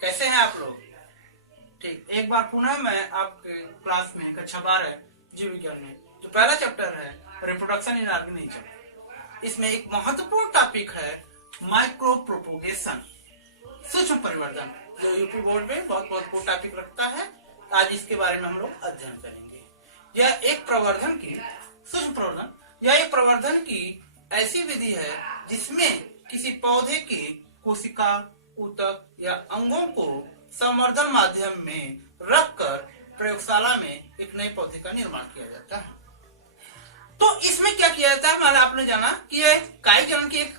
कैसे हैं आप लोग? ठीक, एक बार पुनः मैं आपके क्लास में कक्षा 12 जीव विज्ञान में जो पहला चैप्टर है रिप्रोडक्शन इन ऑर्गेनिज्म, इसमें एक महत्वपूर्ण टॉपिक है माइक्रो प्रोपोगेशन, सूक्ष्म परिवर्धन, जो यूपी बोर्ड में बहुत महत्वपूर्ण टॉपिक रखता है। आज इसके बारे में हम लोग अध्ययन करेंगे। यह एक प्रवर्धन की सूक्ष्म प्रवर्धन, यह एक प्रवर्धन की ऐसी विधि है जिसमें किसी पौधे की कोशिका, ऊतक या अंगों को संवर्धन माध्यम में रखकर प्रयोगशाला में एक नए पौधे का निर्माण किया जाता है। तो इसमें क्या किया जाता है, मैंने आपने जाना कि यह काई जनन की एक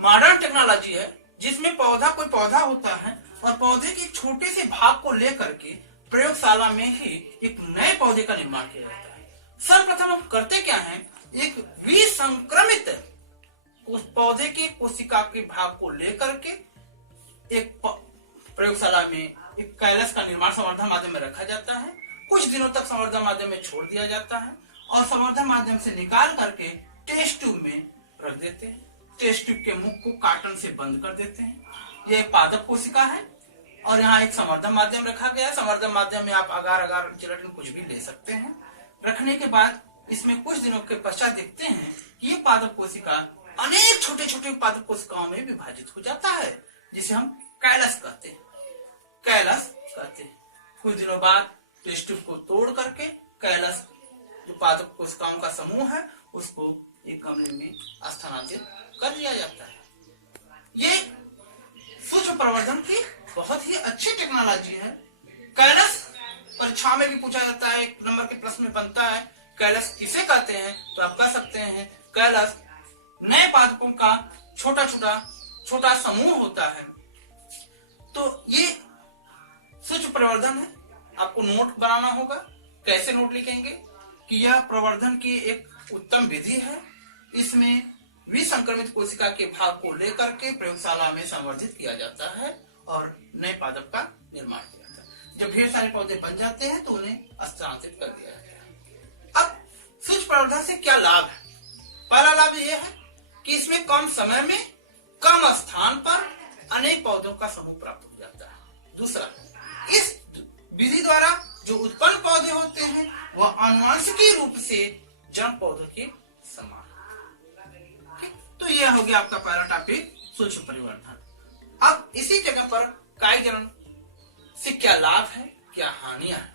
मॉडर्न टेक्नोलॉजी है जिसमें कोई पौधा होता है और पौधे के छोटे से भाग को लेकर के प्रयोगशाला में ही एक नए पौधे का निर्माण किया जाता है। सर्वप्रथम हम करते क्या है, एक विसंक्रमित उस पौधे के कोशिका के भाग को लेकर के एक प्रयोगशाला में एक कैलस का निर्माण संवर्धन माध्यम में रखा जाता है। कुछ दिनों तक संवर्धन माध्यम में छोड़ दिया जाता है और संवर्धन माध्यम से निकाल करके टेस्ट ट्यूब में रख देते हैं। टेस्ट ट्यूब के मुख को कार्टन से बंद कर देते हैं। यह एक पादप कोशिका है और यहाँ एक संवर्धन माध्यम रखा गया है। संवर्धन माध्यम में आप अगार अगार जिलेटिन कुछ भी ले सकते हैं। रखने के बाद इसमें कुछ दिनों के पश्चात देखते हैं कि ये पादप कोशिका अनेक छोटे छोटे पादप कोशिकाओं में विभाजित हो जाता है, जिसे हम कैलस कहते हैं। कुछ दिनों बाद टेस्ट ट्यूब को तोड़ करके कैलस, जो पादप कोशिकाओं का समूह है, उसको एक गमले में स्थानांतरित कर दिया जाता है। ये सूक्ष्म प्रवर्धन की बहुत ही अच्छी टेक्नोलॉजी है। कैलस परीक्षा में भी पूछा जाता है, एक नंबर के प्रश्न में बनता है कैलस किसे कहते हैं, तो आप कह सकते हैं कैलस नए पादपों का छोटा समूह होता है। तो ये सूक्ष्म प्रवर्धन है। आपको नोट बनाना होगा। कैसे नोट लिखेंगे कि यह प्रवर्धन की एक उत्तम विधि है। इसमें विसंक्रमित कोशिका के भाग को लेकर के प्रयोगशाला में संवर्धित किया जाता है और नए पादप का निर्माण किया जाता है। जब ढेर सारे पौधे बन जाते हैं तो उन्हें स्थानांतरित कर दिया जाता है। अब सूक्ष्म प्रवर्धन से क्या लाभ है? पहला लाभ यह है कि इसमें कम समय में कम स्थान पर अनेक पौधों का समूह प्राप्त हो जाता है। दूसरा, इस विधि द्वारा जो उत्पन्न पौधे होते हैं वह आनुवंशिकी रूप से जड़ पौधों के समान। तो यह हो गया आपका पहला टॉपिक, सूक्ष्म परिवर्धन। अब इसी जगह पर काई जनन से क्या लाभ है, क्या हानियां है।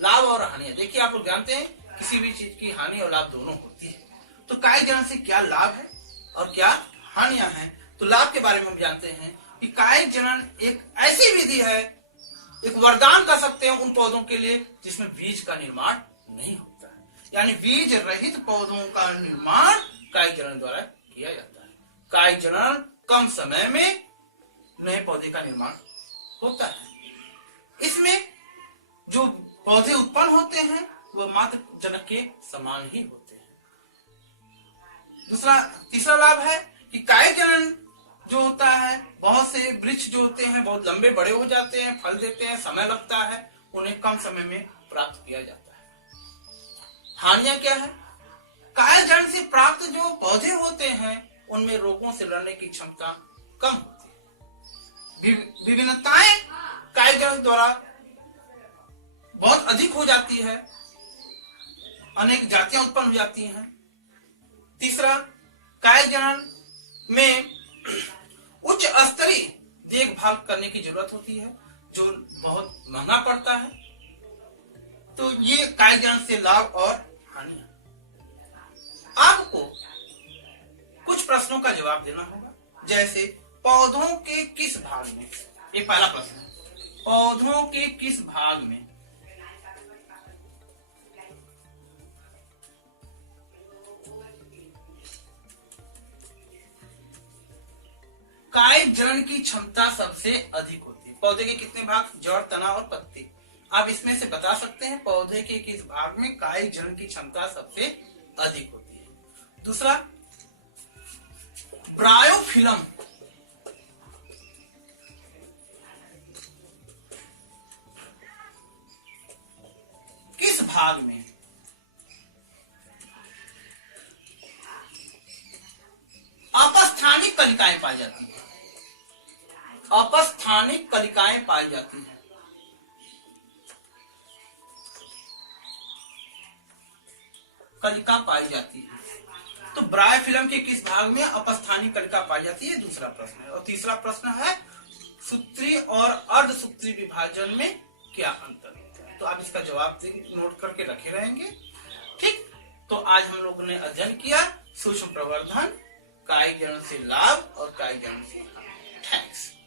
लाभ और हानियां देखिए, आप लोग जानते हैं किसी भी चीज की हानि और लाभ दोनों होती है। तो काई जनन से क्या लाभ है और क्या हानियां हैं। तो लाभ के बारे में हम जानते हैं कि काई जनन एक ऐसी विधि है, एक वरदान कह सकते हैं उन पौधों के लिए जिसमें बीज का निर्माण नहीं होता है। यानी बीज रहित पौधों का निर्माण काई जनन द्वारा किया जाता है। काई जनन कम समय में नए पौधे का निर्माण होता है। इसमें जो पौधे उत्पन्न होते हैं वह मात्र जनक के समान ही होते हैं। तीसरा लाभ है कि काई जनन जो होता है, बहुत से वृक्ष जो होते हैं बहुत लंबे बड़े हो जाते हैं, फल देते हैं, समय लगता है, उन्हें कम समय में प्राप्त किया जाता है। हानियां क्या है? काई जनन से प्राप्त जो पौधे होते हैं उनमें रोगों से लड़ने की क्षमता कम होती है। विभिन्नताएं काई जनन द्वारा बहुत अधिक हो जाती है, अनेक जातियां उत्पन्न हो जाती हैं। तीसरा, काई जनन में उच्च स्तरीय देखभाल करने की जरूरत होती है जो बहुत महंगा पड़ता है। तो ये काई जनन से लाभ और हानि है। आपको कुछ प्रश्नों का जवाब देना होगा, जैसे पौधों के किस भाग में, ये पहला प्रश्न है, पौधों के किस भाग में काई जनन की क्षमता सबसे अधिक होती है। पौधे के कितने भाग, जड़, तना और पत्ते। आप इसमें से बता सकते हैं पौधे के किस भाग में काई जनन की क्षमता सबसे अधिक होती है। दूसरा, ब्रायोफिलम किस भाग में, अपस्थानिक कलिकाएं पाई जाती है। अपस्थानिक कलिकाएं पाई जाती हैं। कलिका पाई जाती है। तो ब्रायफिलम के किस भाग में अपस्थानिक कलिका पाई जाती है, दूसरा प्रश्न है। और तीसरा प्रश्न है सूत्री और अर्धसूत्री विभाजन में क्या अंतर है। तो आप इसका जवाब नोट करके रखे रहेंगे। ठीक, तो आज हम लोगों ने अध्ययन किया सूक्ष्म प्रवर्धन, कायिक जन्म से लाभ और कायिक जन्म से हानि। थैंक्स।